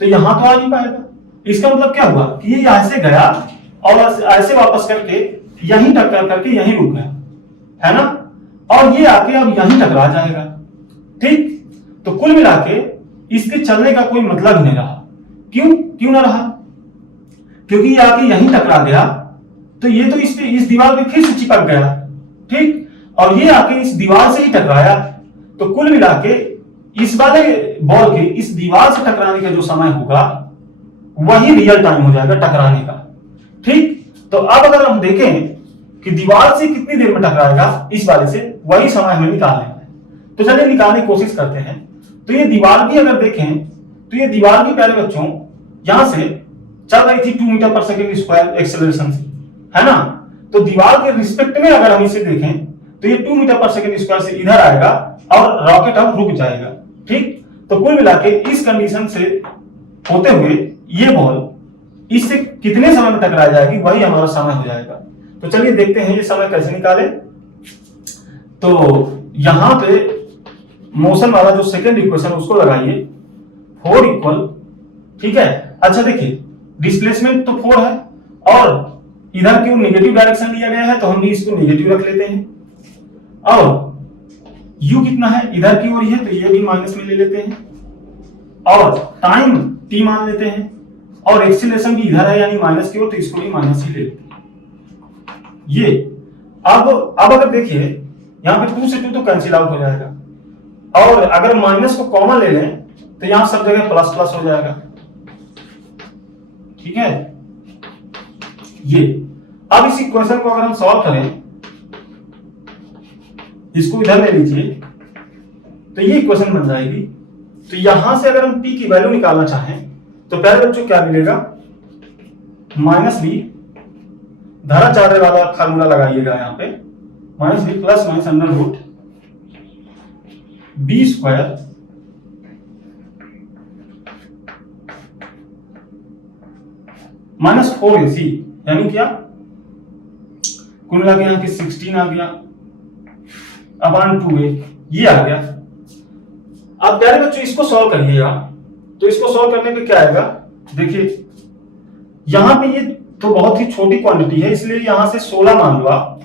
तो यहां तो आ नहीं पाएगा। इसका मतलब क्या हुआ कि ये ऐसे गया और ऐसे वापस करके यहीं टक्कर करके यहीं रुक गया, है ना, और ये आके अब यहीं टकरा जाएगा। ठीक, तो कुल मिला के इसके चलने का कोई मतलब ही नहीं रहा। क्यों ना रहा, क्योंकि ये आके यहीं टकरा गया तो ये तो इस दीवार पे फिर से चिपक गया। ठीक, और ये आके इस दीवार से ही टकराया, तो कुल मिला के इस वाले बॉल के इस दीवार से टकराने का जो समय होगा वही रियल टाइम हो जाएगा टकराने का। ठीक, तो अब अगर हम देखें कि दीवार से कितनी देर में टकराएगा इस वाले से, वही समय हमें निकालना है। तो चलिए निकालने की कोशिश करते हैं। तो ये दीवार भी अगर देखें तो ये दीवार भी प्यारे बच्चों यहां से चल रही थी 2 metre per second square acceleration से, है ना। तो दीवार के रिस्पेक्ट में अगर हम इसे देखें तो ये 2 मीटर पर सेकेंड स्क्वायर से इधर आएगा और रॉकेट अब रुक जाएगा। ठीक, तो कुल मिला के इस कंडीशन से होते हुए ये बॉल इससे कितने समय में टकरा जाएगी वही हमारा समय हो जाएगा। तो चलिए देखते हैं ये समय कैसे निकाले। तो यहां पे मोशन वाला जो सेकंड इक्वेशन उसको लगाइए, 4 इक्वल, ठीक है। अच्छा देखिए डिस्प्लेसमेंट तो 4 है और इधर क्यों नेगेटिव डायरेक्शन लिया गया है तो हम भी इसको नेगेटिव रख लेते हैं, और u कितना है इधर की ओर ही है तो ये भी माइनस में ले लेते हैं, और टाइम t मान लेते हैं, और एक्सीलरेशन भी इधर है यानी माइनस की ओर तो इसको भी माइनस ही ले लेते हैं। ये अब अगर देखिए यहां पे 2 से 2 तो कैंसिल आउट हो जाएगा, और अगर माइनस को कॉमन ले लें तो यहां सब जगह प्लस प्लस हो जाएगा। ठीक है, ये अब इस इक्वेशन को अगर हम सॉल्व करें, इसको इधर ले लीजिए तो ये इक्वेशन बन जाएगी। तो यहां से अगर हम p की वैल्यू निकालना चाहें तो पहले बच्चों क्या मिलेगा, माइनस बी, धाराचार्य वाला फार्मूला लगाइएगा यहां पे, minus b plus minus under root b square minus 4ac, यानी क्या कुल मिला के यहां की 16 आ गया अपॉन 2a, ये आ गया। अब प्यारे बच्चों इसको सॉल्व करिएगा, तो इसको सॉल्व करने पे क्या आएगा, देखिए यहां पे ये तो बहुत ही छोटी क्वांटिटी है इसलिए यहां से 16 मान लो आप,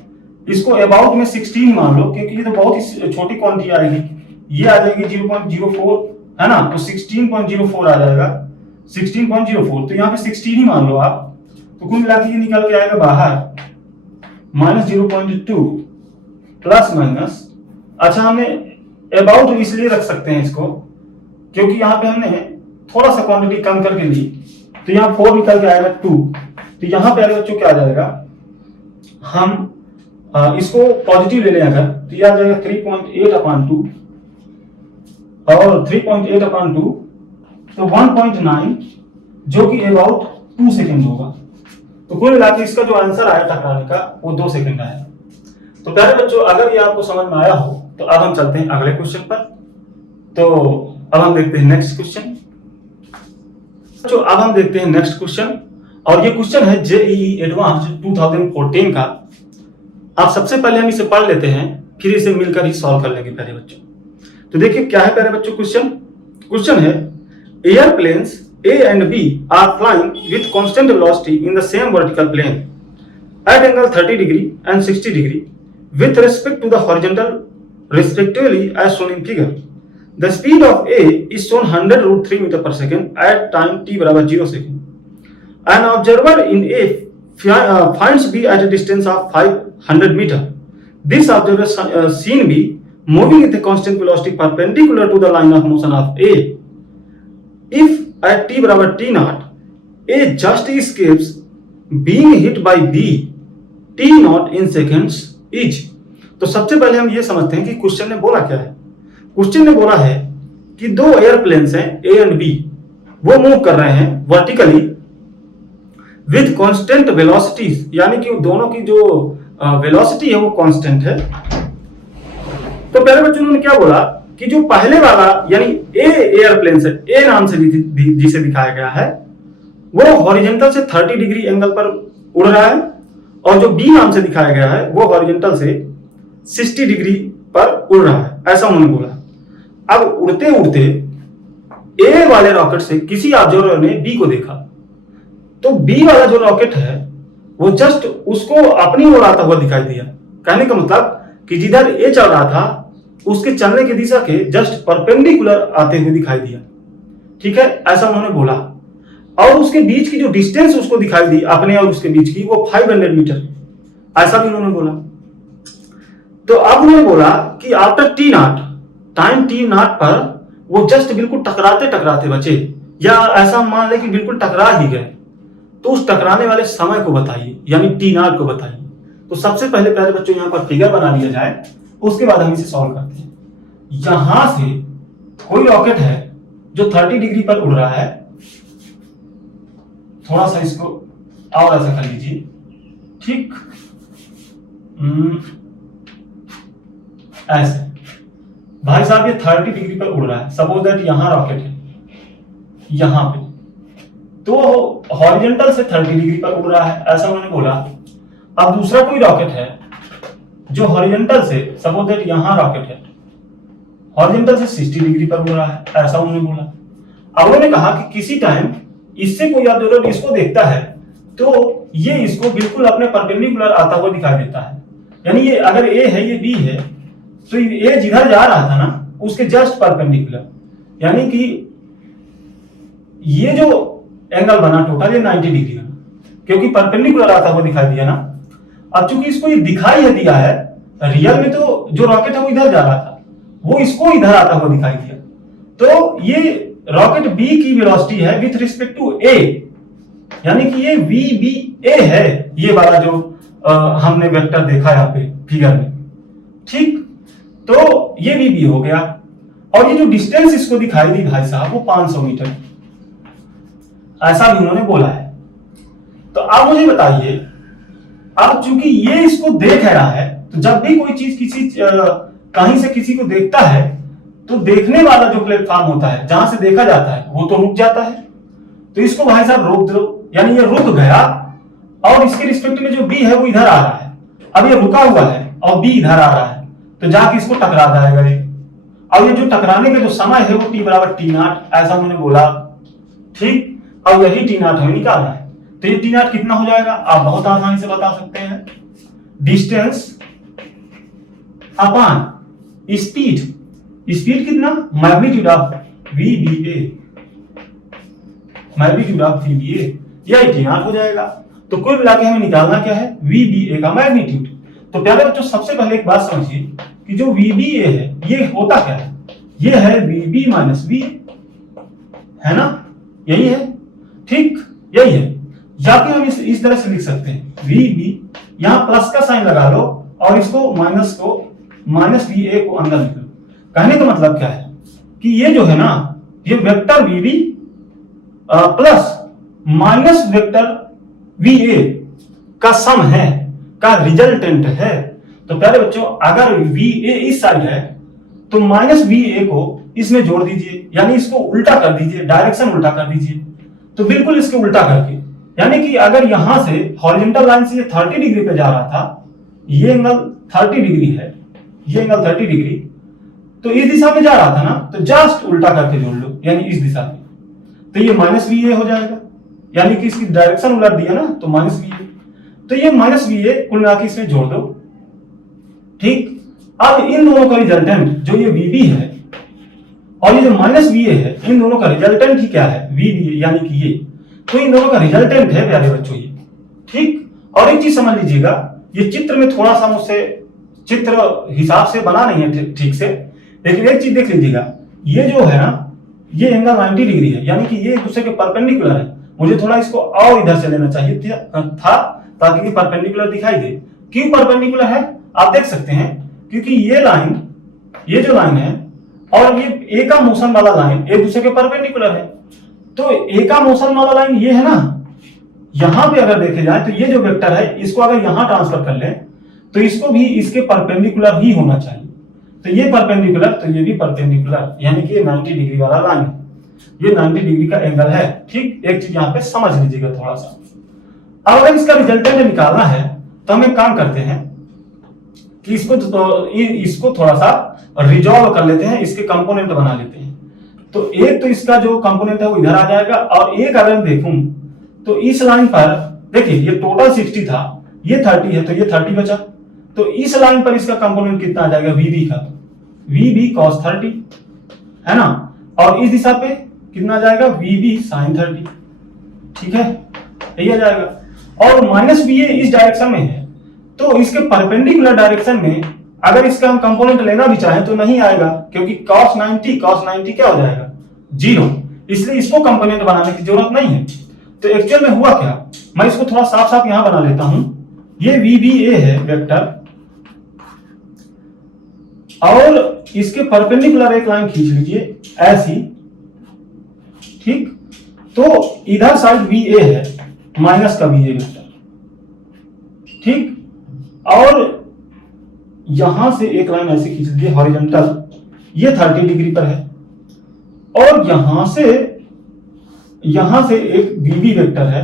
इसको अबाउट में 16 मान लो क्योंकि ये तो बहुत ही छोटी क्वांटिटी आएगी, ये आ जाएगी 0.04, है ना, तो 16.04 आ जाएगा, 16.04, तो यहाँ पे 16 ही मान लो आप, तो कुल मिला के ये निकल के आएगा बाहर माइनस 0.2 प्लस माइनस, अच्छा हमने अबाउट इसलिए रख सकते हैं इसको क्योंकि यहाँ पे हमने थोड़ा सा क्वांटिटी कम करके ली, तो यहाँ 4 निकल के आएगा 2, तो यहाँ पे बच्चों क्या आ जाएगा, हम इसको पॉजिटिव ले लें अगर तो ये आ जाएगा 3.8/2 और 3.8/2 तो 1.9 जो कि अबाउट 2 सेकेंड होगा। तो कुल मिला के इसका जो आंसर आया टकराने का वो 2 सेकेंड आया। तो प्यारे बच्चों अगर ये आपको समझ में आया हो तो अब हम चलते हैं अगले क्वेश्चन पर। तो अब हम देखते हैं नेक्स्ट क्वेश्चन। तो अब हम देखते हैं नेक्स्ट क्वेश्चन, और ये क्वेश्चन है जेईई एडवांस्ड 2014 का। आप सबसे पहले हम इसे पढ़ लेते हैं फिर इसे मिलकर ही सॉल्व कर लेंगे प्यारे बच्चों। तो देखिए क्या है प्यारे बच्चों क्वेश्चन है airplanes A and B are flying with constant velocity in the same vertical plane at angle 30 degree and 60 degree with respect to the horizontal respectively as shown in figure. The speed of A is shown 100√3 metre per second at time t बराबर 0 second. An observer in A finds b at a distance of 500 meter. This observer seen b moving with a constant velocity perpendicular to the line of motion of a. If at t बराबर t naught a just escapes being hit by b t naught in seconds each. तो सबसे पहले हम ये समझते हैं कि question ने बोला क्या है। क्वेश्चन ने बोला है कि दो एयरप्लेन्स हैं ए एंड बी, वो मूव कर रहे हैं वर्टिकली विद कांस्टेंट वेलोसिटीज, यानी कि दोनों की जो वेलोसिटी है वो कांस्टेंट है। तो पहले बच्चों ने क्या बोला कि जो पहले वाला यानी ए एयरप्लेन से ए नाम से जिसे दिखाया गया है वो हॉरिजॉन्टल से 30 डिग्री एंगल पर उड़ रहा है, और जो बी नाम से दिखाया गया है वो हॉरिजॉन्टल से 60 डिग्री पर उड़ रहा है, ऐसा उन्होंने बोला। अब उड़ते उड़ते ए वाले रॉकेट से किसी ऑब्जर्वर ने बी को देखा, तो बी वाला जो रॉकेट है वो जस्ट उसको अपनी ओर आता हुआ दिखाई दिया। कहने का मतलब कि जिधर ए चल रहा था उसके चलने की दिशा के जस्ट परपेंडिकुलर आते हुए दिखाई दिया। ठीक है, ऐसा उन्होंने बोला। और उसके बीच की जो डिस्टेंस उसको दिखाई दी अपने और उसके बीच की वो 500 मीटर, ऐसा भी उन्होंने बोला। तो अब उन्होंने बोला कि after T not, time T not पर वो जस्ट बिल्कुल टकराते टकराते बचे, या ऐसा मान ले कि बिल्कुल टकरा ही गए, तो उस टकराने वाले समय को बताइए, यानी टी नॉट को बताइए। तो सबसे पहले प्यारे बच्चों यहां पर फिगर बना लिया जाए, उसके बाद हम इसे सॉल्व करते हैं। यहां से कोई रॉकेट है जो 30 डिग्री पर उड़ रहा है, थोड़ा सा इसको और ऐसा कर लीजिए, ठीक, ऐसे। भाई साहब ये 30 डिग्री पर उड़ रहा है, सपोज दैट यहां रॉकेट है, यहां पे तो हॉरिजॉन्टल से 30 डिग्री पर उड़ रहा है, ऐसा उन्होंने बोला। अब दूसरा कोई रॉकेट है जो हॉरिजॉन्टल से, सपोज दैट यहां रॉकेट है, हॉरिजॉन्टल से 60 डिग्री पर उड़ रहा है, ऐसा उन्होंने बोला। अब उन्होंने कहा कि किसी टाइम इससे कोई ऑब्जर्वर इसको देखता है तो ये इसको बिल्कुल अपने परपेंडिकुलर आता हुआ दिखाई देता है। यानी ये अगर ए है, ये बी है, तो ए जिधर जा रहा था ना उसके जस्ट परपेंडिकुलर, यानी कि ये जो एंगल बना टोटल ये 90 डिग्री बना, क्योंकि परपेंडिकुलर आता हुआ दिखाई दिया ना। अब चूंकि इसको ये दिखाई है दिया है, रियल में तो जो रॉकेट है वो इधर जा रहा था, वो इसको इधर आता हुआ दिखाई दिया, तो ये रॉकेट बी की वेलोसिटी है विथ रिस्पेक्ट टू ए, यानी कि ये वी बी ए है, ये वाला जो हमने वेक्टर देखा यहाँ पे फिगर में, ठीक। तो ये वी बी हो गया, और ये जो डिस्टेंस इसको दिखाई दी भाई साहब वो 500 मीटर, ऐसा भी उन्होंने बोला है। तो आप मुझे बताइए, अब चूंकि ये इसको देख रहा है, तो जब भी कोई चीज किसी कहीं से किसी को देखता है तो देखने वाला जो प्लेटफॉर्म होता है जहां से देखा जाता है वो तो रुक जाता है। तो इसको भाई साहब रोक दो, यानी ये रुक गया और इसके रिस्पेक्ट में जो बी है वो इधर आ रहा है। अब ये रुका हुआ है और बी इधर आ रहा है, तो जाके इसको टकरा जाएगा ये। अब ये जो टकराने का जो समय है वो टी बराबर टी नॉट, ऐसा उन्होंने बोला, ठीक। और यही टी नॉट हमें निकालना है, तो ये टी नॉट कितना हो जाएगा आप बहुत आसानी से बता सकते हैं, डिस्टेंस अपॉन स्पीड। स्पीड कितना, magnitude of V B A, magnitude of V B A, यही टी नॉट हो जाएगा। तो कुल मिला के हमें निकालना क्या है, वी बी ए का मैग्नीट्यूड। तो प्यारे बच्चों सबसे पहले एक बात समझिए कि जो वी बी ए है ये होता क्या है, ये है वी बी माइनस वी, है ना, यही है, ठीक, यही है। या फिर हम इस तरह से लिख सकते हैं, वी बी, यहां प्लस का साइन लगा लो और इसको माइनस वी ए को अंदर लिख लो। कहने का मतलब क्या है कि ये जो है ना, ये vector V B plus minus vector V A का सम है, का रिजल्टेंट है। तो प्यारे बच्चों अगर वी ए इस साइड है तो माइनस वी ए को इसमें जोड़ दीजिए, यानी इसको उल्टा कर दीजिए, डायरेक्शन उल्टा कर दीजिए। तो बिल्कुल इसके उल्टा करके, यानी कि अगर यहां से हॉरिजॉन्टल लाइन से ये 30 डिग्री पे जा रहा था, ये एंगल 30 डिग्री है, ये एंगल 30 डिग्री, तो इस दिशा में जा रहा था ना, तो जस्ट उल्टा करके जोड़ लो, यानी इस दिशा में, तो ये माइनस वी ए हो जाएगा, यानी कि इसकी डायरेक्शन उलट दिया ना, तो माइनस वी ए, तो ये माइनस वी ए कुल मिला के इसमें जोड़ दो, ठीक। अब इन दोनों का रिजल्टेंट जो ये वी बी है और ये जो माइनस वी ए है, इन दोनों का रिजल्टेंट ही क्या है, वी बी, यानी कि ये, तो इन दोनों का रिजल्टेंट है प्यारे बच्चों ये। ठीक, और एक चीज समझ लीजिएगा, ये चित्र में थोड़ा सा मुझसे चित्र हिसाब से बना नहीं है ठीक से, लेकिन एक चीज देख लीजिएगा, ये जो है ना, ये एंगल 90 डिग्री है, यानी कि ये एक दूसरे के परपेंडिकुलर है। मुझे थोड़ा इसको और इधर से लेना चाहिए था ताकि ये परपेंडिकुलर दिखाई दे। क्यों परपेंडिकुलर है आप देख सकते हैं, क्योंकि ये लाइन, ये जो लाइन है और ये ए का मोशन वाला लाइन एक दूसरे के परपेंडिकुलर है। तो ए का मोशन वाला लाइन ये है ना, यहां पे अगर देखे जाए तो ये जो वेक्टर है, इसको अगर यहां ट्रांसफर कर लें तो इसको भी इसके परपेंडिकुलर ही होना चाहिए। तो ये परपेंडिकुलर, तो ये भी परपेंडिकुलर, यानी कि ये 90 डिग्री वाला लाइन, ये 90 डिग्री का एंगल है। ठीक, एक चीज यहां पे समझ लीजिएगा थोड़ा सा। अब अगर इसका रिजल्टेंट निकालना है तो हम एक काम करते हैं कि इसको थोड़ा सा रिजॉल्व कर लेते हैं, इसके कंपोनेंट बना लेते हैं। तो एक तो इसका जो कंपोनेंट है वो इधर आ जाएगा, और एक अगर देखूं तो इस लाइन पर देखिए, ये टोटल 60 था, ये 30 है, तो ये 30 बचा। तो इस लाइन पर इसका कंपोनेंट कितना आ जाएगा, वीबी का, वीबी cos 30 है ना, और इस दिशा पे कितना आ जाएगा, वीबी sin 30। ठीक है, यही आ जाएगा। और माइनस बी ए इस डायरेक्शन में है, तो इसके परपेंडिकुलर डायरेक्शन में अगर इसका हम कंपोनेंट लेना भी चाहें तो नहीं आएगा, क्योंकि cos 90 क्या हो जाएगा, 0, इसलिए इसको कंपोनेंट बनाने की जरूरत नहीं है। तो एक्चुअल में हुआ क्या, मैं इसको थोड़ा साफ साफ यहां बना लेता हूं। ये VBA है वेक्टर, और इसके परपेंडिकुलर एक लाइन खींच लीजिए ऐसी। ठीक, तो इधर साइड VA है, माइनस का VA वेक्टर। ठीक, और यहां से एक लाइन ऐसी खींच लीजिए हॉरिजॉन्टल, ये 30 डिग्री पर है, और यहां से एक VB वेक्टर है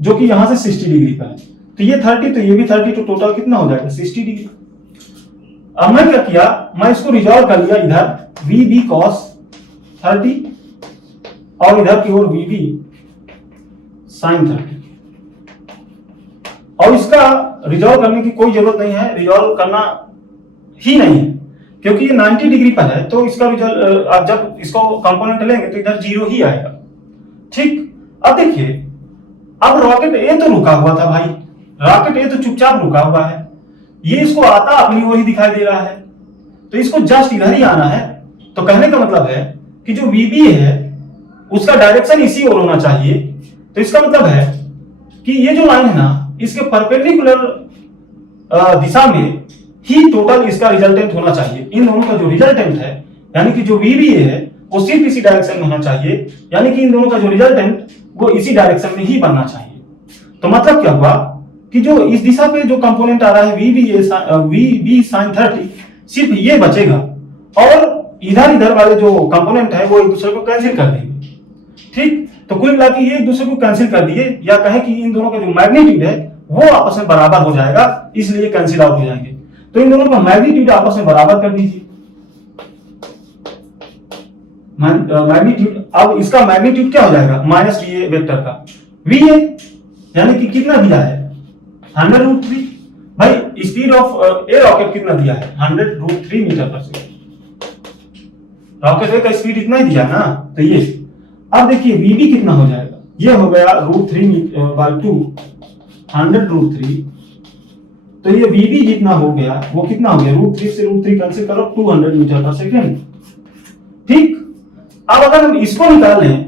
जो कि यहां से 60 डिग्री पर है। तो ये 30, तो ये भी 30, तो टोटल कितना हो जाएगा, 60 डिग्री। अब मैं क्या किया, मैं इसको रिजॉल्व कर लिया, इधर VB cos 30 और इधर की ओर VB sin 30। और इसका रिजॉल्व करने की कोई जरूरत नहीं है, रिजॉल्व करना ही नहीं है, क्योंकि ये 90 डिग्री पर है। तो इसका रिजल्ट, आप जब इसको कंपोनेंट लेंगे तो इधर 0 ही आएगा। ठीक, अब देखिए, अब रॉकेट ए तो रुका हुआ था भाई, रॉकेट ए तो चुपचाप रुका हुआ है, ये इसको आता अपनी ओर ही दिखाई दे रहा है, तो इसको जस्ट इधर ही आना है। तो कहने का मतलब है कि जो VBA है उसका डायरेक्शन इसी ओर होना चाहिए। तो इसका मतलब है कि ये जो लाइन है ना, इसके परपेंडिकुलर दिशा में ही टोटल इसका रिजल्टेंट होना चाहिए। इन दोनों का जो रिजल्टेंट है, यानी कि जो VBA है वो सिर्फ इसी डायरेक्शन में होना चाहिए, यानी कि इन दोनों का जो रिजल्टेंट वो इसी डायरेक्शन में ही बनना चाहिए। तो मतलब क्या हुआ कि जो इस दिशा पे जो कंपोनेंट आ रहा है VB sin 30, सिर्फ ये बचेगा, और इधर वाले जो कंपोनेंट है वो एक दूसरे को कैंसिल कर देंगे। ठीक, तो कुल मिला के ये एक दूसरे को कैंसिल कर दिए, या कहे कि इन दोनों का जो मैग्नीट्यूड है वो आपस में बराबर हो जाएगा, इसलिए कैंसिल आउट हो जाएंगे। तो इन दोनों का मैग्नीट्यूड आपस में बराबर कर दीजिए, मैग्नीट्यूड। अब इसका मैग्नीट्यूड क्या हो जाएगा, माइनस VA वेक्टर का VA, यानी कि कितना दिया है, 100√3। भाई स्पीड ऑफ ए रॉकेट कितना दिया है, 100√3 मीटर पर सेकंड। रॉकेट ए का स्पीड इतना ही दिया ना, तो ये अब देखिए VB कितना हो जाएगा, ये हो गया √3/2, 100√3। तो ये VB जितना हो गया वो कितना हो गया, √3 से √3 कैंसिल करो, 200 मीटर पर सेकंड। ठीक, अब अगर हम इसको निकाल लें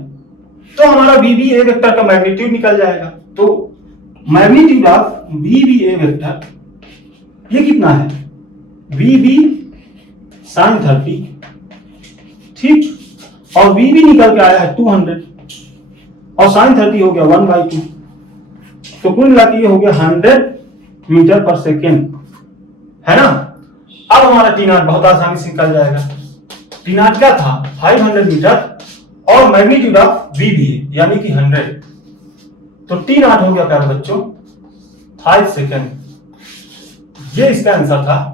तो हमारा VBA वेक्टर का मैग्नीट्यूड निकल जाएगा। तो मैग्नीट्यूड ऑफ VBA वेक्टर ये कितना है, VB sin 30। ठीक, और VB निकल के आया है 200, और sin 30 हो गया 1/2। तो कुल मिला के ये हो गया 100 मीटर पर सेकेंड, है ना। अब हमारा T0 बहुत आसानी से निकल जाएगा। T0 क्या था, 500 मीटर, और मैग्नीट्यूड ऑफ VBA यानी कि 100। तो T0 हो गया प्यारे बच्चों 5 सेकेंड। ये इसका आंसर था।